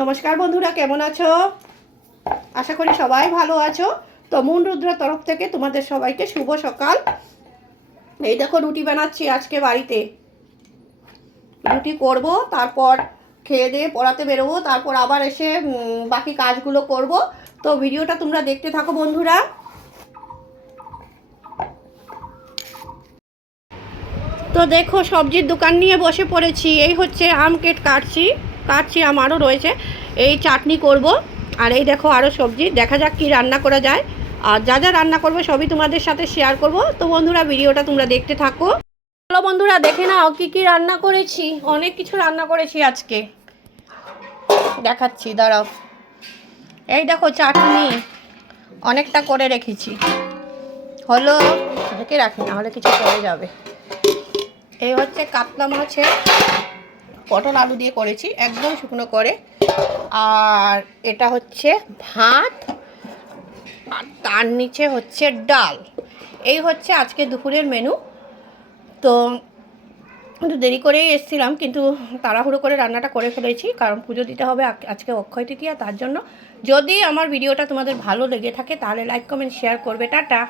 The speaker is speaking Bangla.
নমস্কার বন্ধুরা, কেমন আছো? আশা করি সবাই ভালো আছো। তো মন রুদ্র তরফ থেকে তোমাদের সবাইকে শুভ সকাল। এই দেখো রুটি বানাচ্ছি আজকে বাড়িতে। রুটি করব, তারপর খেয়ে দিয়ে পড়াতে বেরোবো, তারপর আবার এসে বাকি কাজগুলো করব। তো ভিডিওটা তোমরা দেখতে থাকো বন্ধুরা। তো দেখো সবজির দোকান নিয়ে বসে পড়েছি। এই হচ্ছে আম কাটছি আম আরও রয়েছে। এই চাটনি করব। আর এই দেখো আরও সবজি, দেখা যাক কি রান্না করা যায়। আর যা যা রান্না করবো সবই তোমাদের সাথে শেয়ার করব। তো বন্ধুরা ভিডিওটা তোমরা দেখতে থাকো। চলো বন্ধুরা দেখে নাও কি কি রান্না করেছি। অনেক কিছু রান্না করেছি আজকে, দেখাচ্ছি দাঁড়াও। এই দেখো চাটনি অনেকটা করে রেখেছি, হলো ঢেকে রাখি না হলে কিছু পড়ে যাবে। এই হচ্ছে কাতলা মাছের পটল আলু দিয়ে করেছি একদম শুকনো করে। আর এটা হচ্ছে ভাত, আর তার নিচে হচ্ছে ডাল। এই হচ্ছে আজকে দুপুরের মেনু। তো একটু দেরি করেই এসেছিলাম, কিন্তু তাড়াহুড়ো করে রান্নাটা করে ফেলেছি, কারণ পুজো দিতে হবে আজকে অক্ষয় তৃতীয়া। তার জন্য যদি আমার ভিডিওটা তোমাদের ভালো লেগে থাকে তাহলে লাইক কমেন্ট শেয়ার করবে। টাটা।